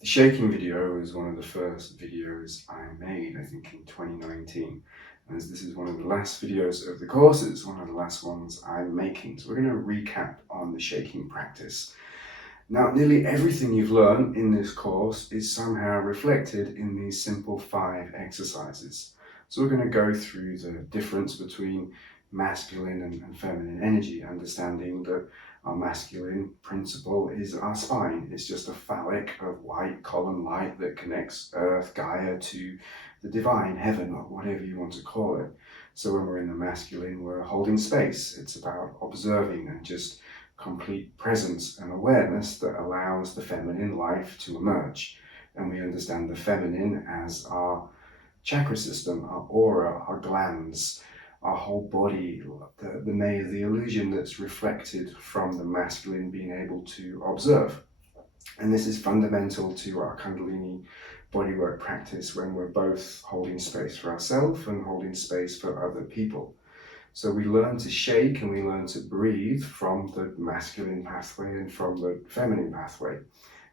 The shaking video was one of the first videos I made, I think in 2019. And as this is one of the last videos of the course, it's one of the last ones I'm making. So we're going to recap on the shaking practice. Now, nearly everything you've learned in this course is somehow reflected in these simple 5 exercises. So we're going to go through the difference between masculine and feminine energy, understanding that our masculine principle is our spine. It's just a phallic of white column light that connects Earth, Gaia to the divine, heaven, or whatever you want to call it. So when we're in the masculine, we're holding space. It's about observing and just complete presence and awareness that allows the feminine life to emerge. And we understand the feminine as our chakra system, our aura, our glands, our whole body, the illusion that's reflected from the masculine being able to observe. And this is fundamental to our Kundalini bodywork practice when we're both holding space for ourselves and holding space for other people. So we learn to shake and we learn to breathe from the masculine pathway and from the feminine pathway.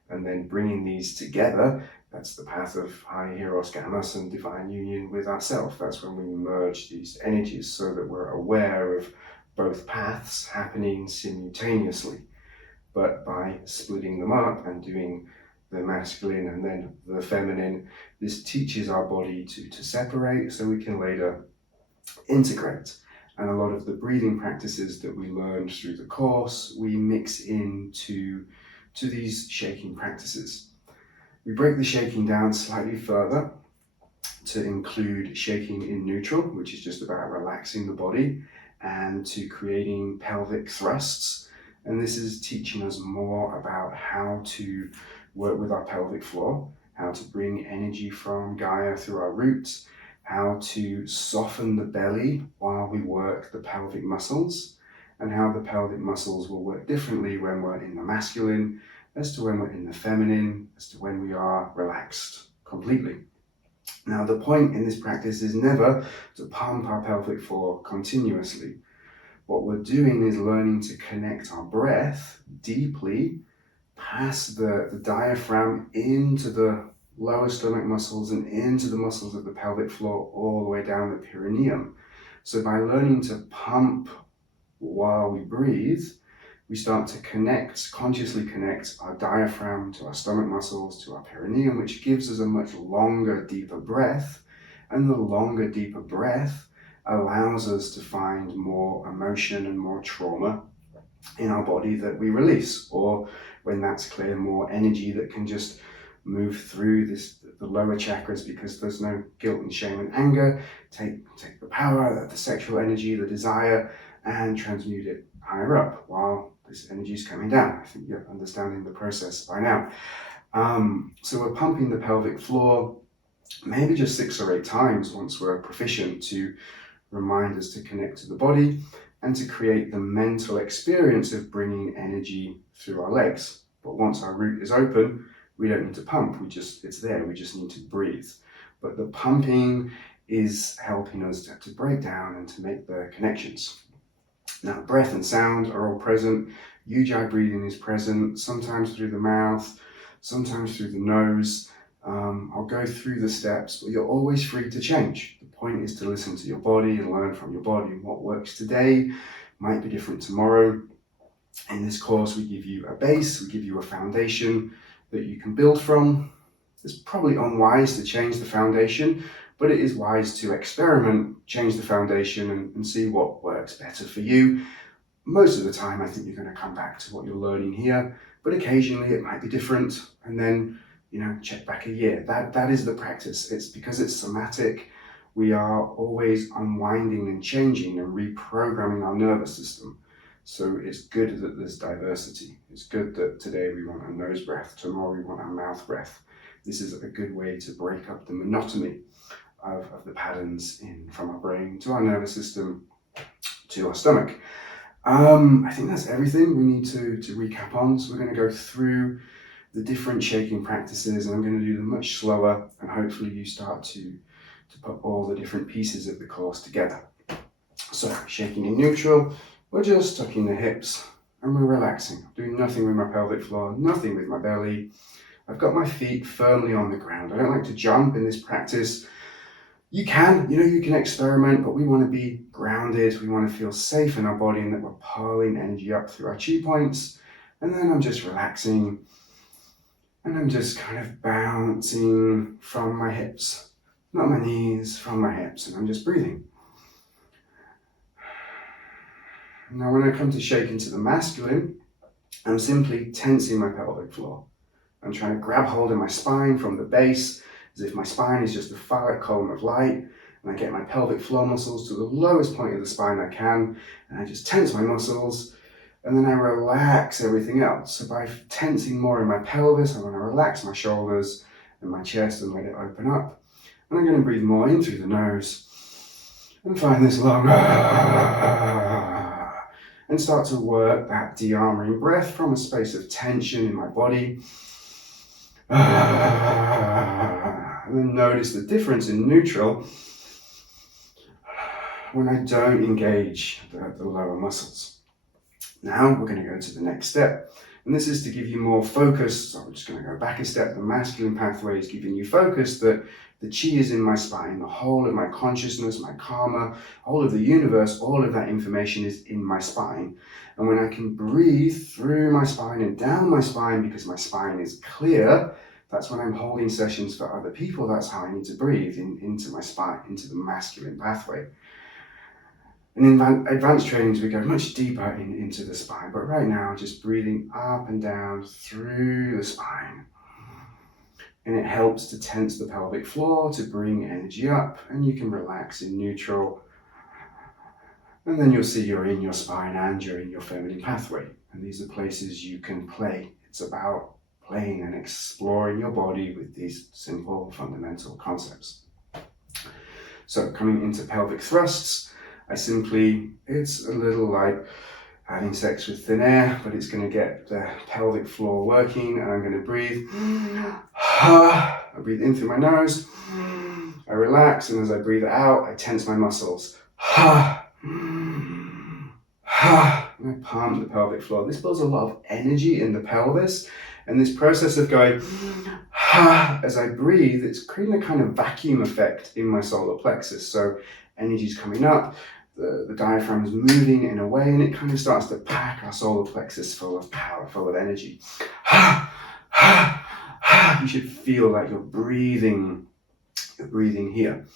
And then bringing these together, that's the path of high Eros Gammas and divine union with ourself. That's when we merge these energies so that we're aware of both paths happening simultaneously. But by splitting them up and doing the masculine and then the feminine, this teaches our body to separate so we can later integrate. And a lot of the breathing practices that we learned through the course, we mix into these shaking practices. We break the shaking down slightly further to include shaking in neutral, which is just about relaxing the body, and to creating pelvic thrusts. And this is teaching us more about how to work with our pelvic floor, how to bring energy from Gaia through our roots, how to soften the belly while we work the pelvic muscles, and how the pelvic muscles will work differently when we're in the masculine as to when we're in the feminine, as to when we are relaxed completely. Now, the point in this practice is never to pump our pelvic floor continuously. What we're doing is learning to connect our breath deeply past the diaphragm into the lower stomach muscles and into the muscles of the pelvic floor all the way down the perineum. So by learning to pump while we breathe, we start to consciously connect our diaphragm to our stomach muscles, to our perineum, which gives us a much longer, deeper breath. And the longer, deeper breath allows us to find more emotion and more trauma in our body that we release, or when that's clear, more energy that can just move through the lower chakras, because there's no guilt and shame and anger. Take the power, the sexual energy, the desire, and transmute it higher up while this energy is coming down. I think you're understanding the process by now. So we're pumping the pelvic floor maybe just 6 or 8 times once we're proficient, to remind us to connect to the body and to create the mental experience of bringing energy through our legs. But once our root is open, we don't need to pump, it's there, we just need to breathe. But the pumping is helping us to break down and to make the connections. Now, breath and sound are all present. Ujjayi breathing is present, sometimes through the mouth, sometimes through the nose. I'll go through the steps, but you're always free to change. The point is to listen to your body and learn from your body. What works today might be different tomorrow. In this course, we give you a base, we give you a foundation that you can build from. It's probably unwise to change the foundation, but it is wise to experiment, change the foundation, and see what works better for you. Most of the time, I think you're going to come back to what you're learning here, but occasionally it might be different, and then check back a year. That is the practice. It's because it's somatic. We are always unwinding and changing and reprogramming our nervous system. So it's good that there's diversity. It's good that today we want a nose breath, tomorrow we want a mouth breath. This is a good way to break up the monotony of the patterns from our brain to our nervous system to our stomach. I think that's everything we need to recap on. So we're going to go through the different shaking practices, and I'm going to do them much slower, and hopefully you start to put all the different pieces of the course together. So shaking in neutral, we're just tucking the hips and we're relaxing, doing nothing with my pelvic floor, nothing with my belly. I've got my feet firmly on the ground. I don't like to jump in this practice. You can experiment, but we want to be grounded. We want to feel safe in our body and that we're pulling energy up through our chi points. And then I'm just relaxing and I'm just kind of bouncing from my hips, not my knees, from my hips, and I'm just breathing. Now, when I come to shake into the masculine, I'm simply tensing my pelvic floor. I'm trying to grab hold of my spine from the base, as if my spine is just a phallic column of light, and I get my pelvic floor muscles to the lowest point of the spine I can, and I just tense my muscles, and then I relax everything else. So by tensing more in my pelvis, I want to relax my shoulders and my chest and let it open up. And I'm going to breathe more in through the nose and find this long and start to work that de-armoring breath from a space of tension in my body. And then notice the difference in neutral when I don't engage the lower muscles. Now we're going to go to the next step, and this is to give you more focus. So I'm just going to go back a step. The masculine pathway is giving you focus that the chi is in my spine, the whole of my consciousness, my karma, all of the universe, all of that information is in my spine. And when I can breathe through my spine and down my spine because my spine is clear, that's when I'm holding sessions for other people. That's how I need to breathe into my spine, into the masculine pathway. And in advanced trainings, we go much deeper into the spine. But right now, just breathing up and down through the spine. And it helps to tense the pelvic floor, to bring energy up. And you can relax in neutral. And then you'll see you're in your spine and you're in your feminine pathway. And these are places you can play. It's about playing and exploring your body with these simple fundamental concepts. So coming into pelvic thrusts, it's a little like having sex with thin air, but it's going to get the pelvic floor working, and I'm going to breathe. I breathe in through my nose, I relax, and as I breathe out, I tense my muscles. And I pump the pelvic floor. This builds a lot of energy in the pelvis, and this process of going as I breathe, it's creating a kind of vacuum effect in my solar plexus. So energy's coming up, the diaphragm is moving in a way, and it kind of starts to pack our solar plexus full of power, full of energy. You should feel like you're breathing here.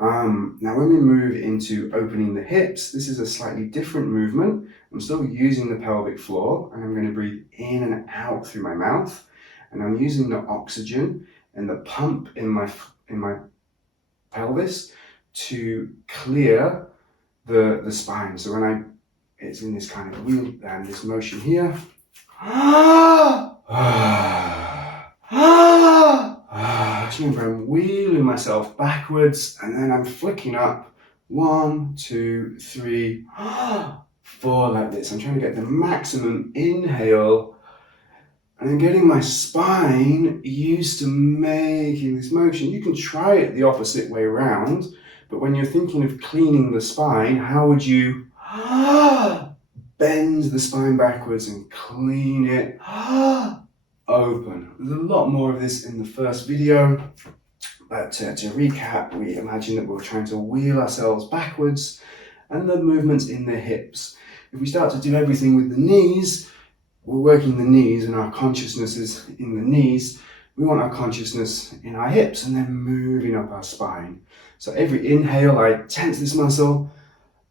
Now when we move into opening the hips, this is a slightly different movement. I'm still using the pelvic floor, and I'm going to breathe in and out through my mouth, and I'm using the oxygen and the pump in my pelvis to clear the spine. So when it's in this kind of wheel and this motion here. Just remember, I'm wheeling myself backwards, and then I'm flicking up 1, 2, 3, 4 like this. I'm trying to get the maximum inhale, and I'm getting my spine used to making this motion. You can try it the opposite way around, but when you're thinking of cleaning the spine, how would you bend the spine backwards and clean it open? There's a lot more of this in the first video, but to recap, we imagine that we're trying to wheel ourselves backwards, and the movements in the hips. If we start to do everything with the knees, we're working the knees and our consciousness is in the knees. We want our consciousness in our hips and then moving up our spine. So every inhale, I tense this muscle,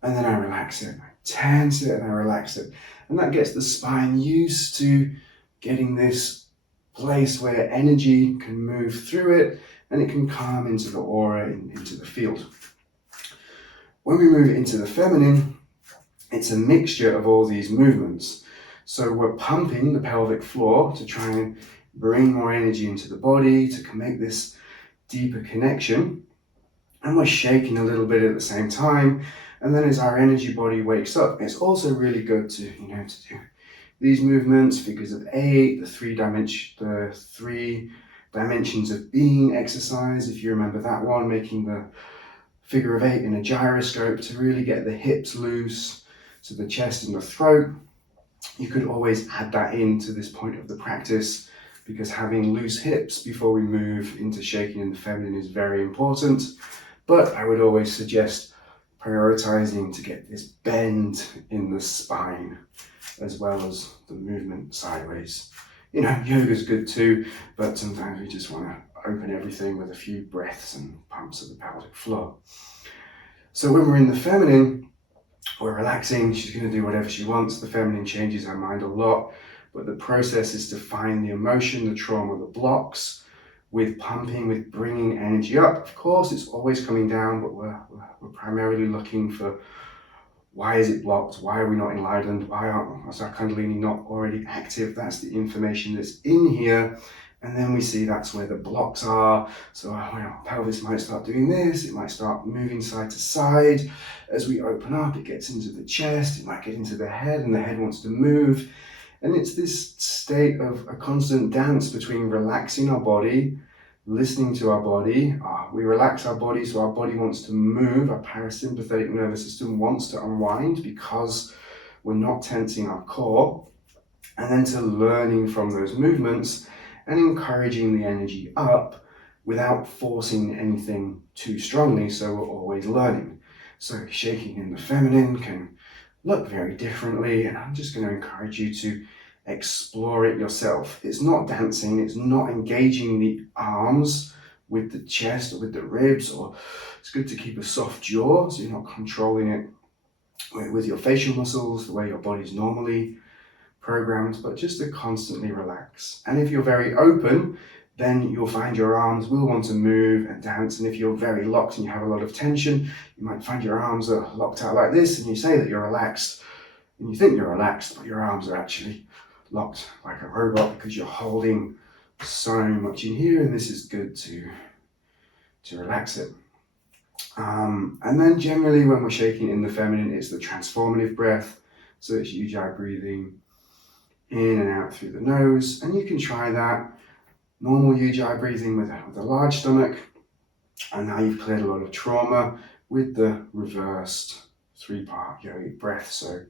and then I relax it. I tense it and I relax it. And that gets the spine used to getting this place where energy can move through it, and it can come into the aura, into the field. When we move into the feminine, it's a mixture of all these movements. So we're pumping the pelvic floor to try and bring more energy into the body, to make this deeper connection. And we're shaking a little bit at the same time. And then as our energy body wakes up, it's also really good to do these movements, figures of 8, the three dimensions of being exercise. If you remember that one, making the figure of 8 in a gyroscope to really get the hips loose, to the chest and the throat. You could always add that into this point of the practice, because having loose hips before we move into shaking in the feminine is very important. But I would always suggest prioritizing to get this bend in the spine as well as the movement sideways. You know, yoga's good too, but sometimes we just want to open everything with a few breaths and pumps of the pelvic floor. So when we're in the feminine, we're relaxing. She's going to do whatever she wants. The feminine changes her mind a lot, but the process is to find the emotion, the trauma, the blocks, with pumping, with bringing energy up. Of course, it's always coming down, but we're primarily looking for why is it blocked? Why are we not enlightened? Why is our Kundalini not already active? That's the information that's in here. And then we see that's where the blocks are. So our pelvis might start doing this. It might start moving side to side. As we open up, it gets into the chest. It might get into the head, and the head wants to move. And it's this state of a constant dance between relaxing our body, listening to our body. We relax our body, so our body wants to move. Our parasympathetic nervous system wants to unwind because we're not tensing our core. And then to learning from those movements and encouraging the energy up without forcing anything too strongly, so we're always learning. So shaking in the feminine can look very differently, and I'm just going to encourage you to explore it yourself. It's not dancing, it's not engaging the arms with the chest or with the ribs, or it's good to keep a soft jaw so you're not controlling it with your facial muscles the way your body's normally programmed, but just to constantly relax. And if you're very open, then you'll find your arms will want to move and dance. And if you're very locked and you have a lot of tension, you might find your arms are locked out like this, and you say that you're relaxed, and you think you're relaxed, but your arms are actually locked like a robot because you're holding so much in here, and this is good to relax it. And then generally when we're shaking in the feminine, it's the transformative breath. So it's ujjayi breathing in and out through the nose, and you can try that. Normal ujjayi breathing with a large stomach, and now you've cleared a lot of trauma with the reversed 3-part yogic breath, so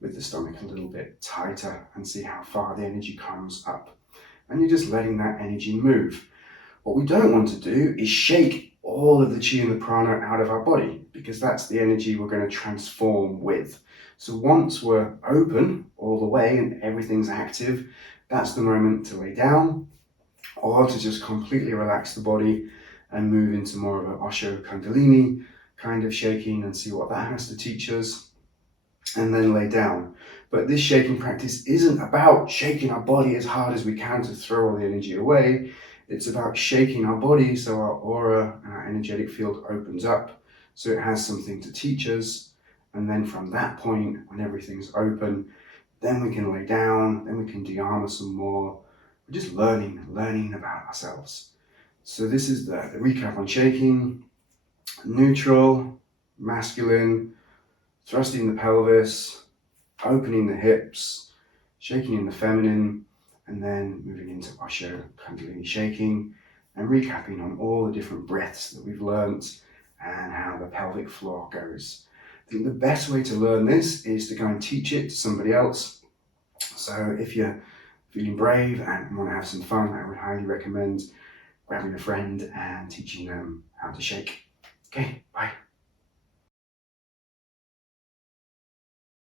with the stomach a little bit tighter, and see how far the energy comes up. And you're just letting that energy move. What we don't want to do is shake all of the chi and the prana out of our body, because that's the energy we're going to transform with. So once we're open all the way and everything's active, that's the moment to lay down, or to just completely relax the body and move into more of an Osho Kundalini kind of shaking and see what that has to teach us, and then lay down. But this shaking practice isn't about shaking our body as hard as we can to throw all the energy away. It's about shaking our body so our aura and our energetic field opens up, so it has something to teach us. And then from that point, when everything's open, then we can lay down, then we can dhyana some more. We're just learning about ourselves. So this is the recap on shaking: neutral, masculine, thrusting the pelvis, opening the hips, shaking in the feminine, and then moving into Osho Kundalini shaking, and recapping on all the different breaths that we've learnt and how the pelvic floor goes. I think the best way to learn this is to go and teach it to somebody else. So if you're feeling brave and want to have some fun, I would highly recommend grabbing a friend and teaching them how to shake. Okay, bye.